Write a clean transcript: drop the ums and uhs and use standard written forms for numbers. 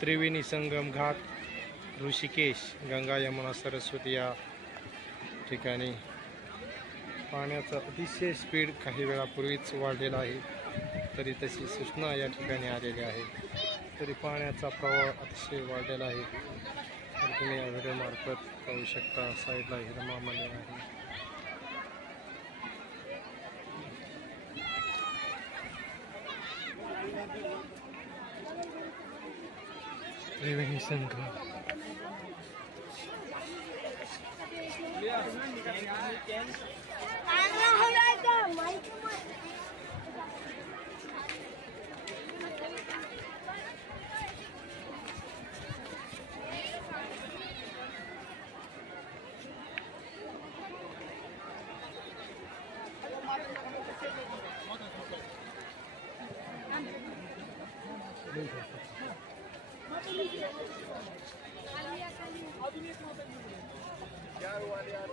त्रिवेणी संगम घाट, ऋषिकेश, गंगा यमुना सरस्वती या ठिकाणी पाण्याचा अतिशय स्पीड काही वेळापूर्वीच वाढलेला आहे, तरी तशी सूचना या ठिकाणी आलेली आहे, तरी पाण्याचा प्रवाह अतिशय वाढलेला आहे। तर तुम्ही या व्हिडिओमार्फत पाहू शकता, साईडला हिरमामले आहे। त्रिवेणी संगम क्या हुआ यार?